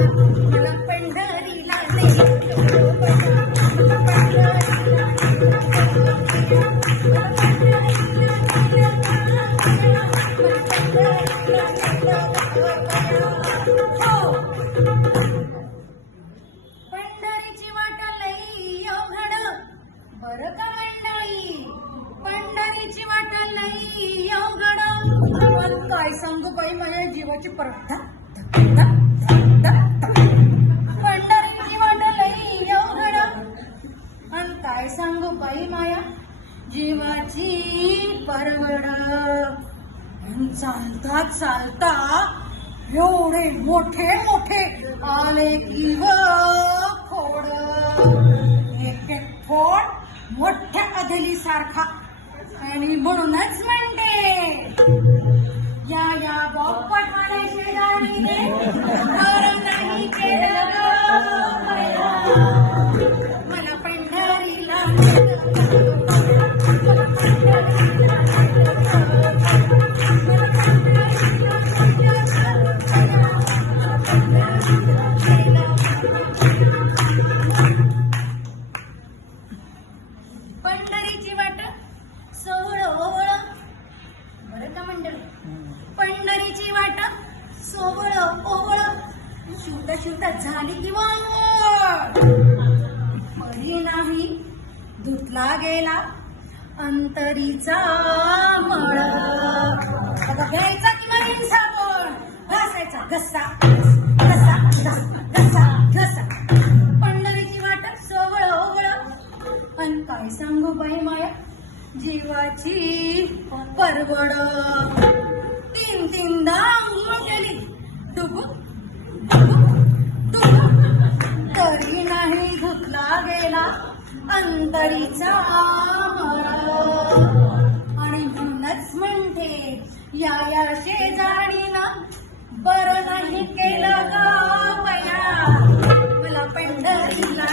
मला पंढरीला पंढरीची वाट लई अवघड बरं का मंडळी, पंढरीची वाट लई अवघड. पण काय सांगू बाई माझ्या जीवाची परत. पंढरीची वाट लई अवघड आणि काय सांगू बाई माया जीवाची परवड. चालता चालता एवढे मोठे मोठे आले की व फोड, एक एक फोड मोठ्या अधली सारखा. आणि म्हणूनच म्हणते या या बाप्पाने शेजारीने बरं नाही केलं मला पंढरीला. पंढरीची वाट सोहळ ओवळ बरं का मंडळी, पंढरीची वाट सोहळ ओवळ शिवता शिवता झाली किंवा हरी नाही धुतला गेला अंतरीचा मळ. घ्यायचा किंवा साबण घासायचा घसा घसा घसा घसा. पंढरीची वाट सोहळ ओवळ आणि काय सांगू बाई माया जीवाची परवड. तीन तीनदा आंघोळ केली डुबुक डुबुक डुबुक तरी नाही धुतला गेला अंतरीचा मळ. आणि म्हणूनच म्हणते या या शेजारीनं बरं नाही केलं ग बया मला पंढरीला.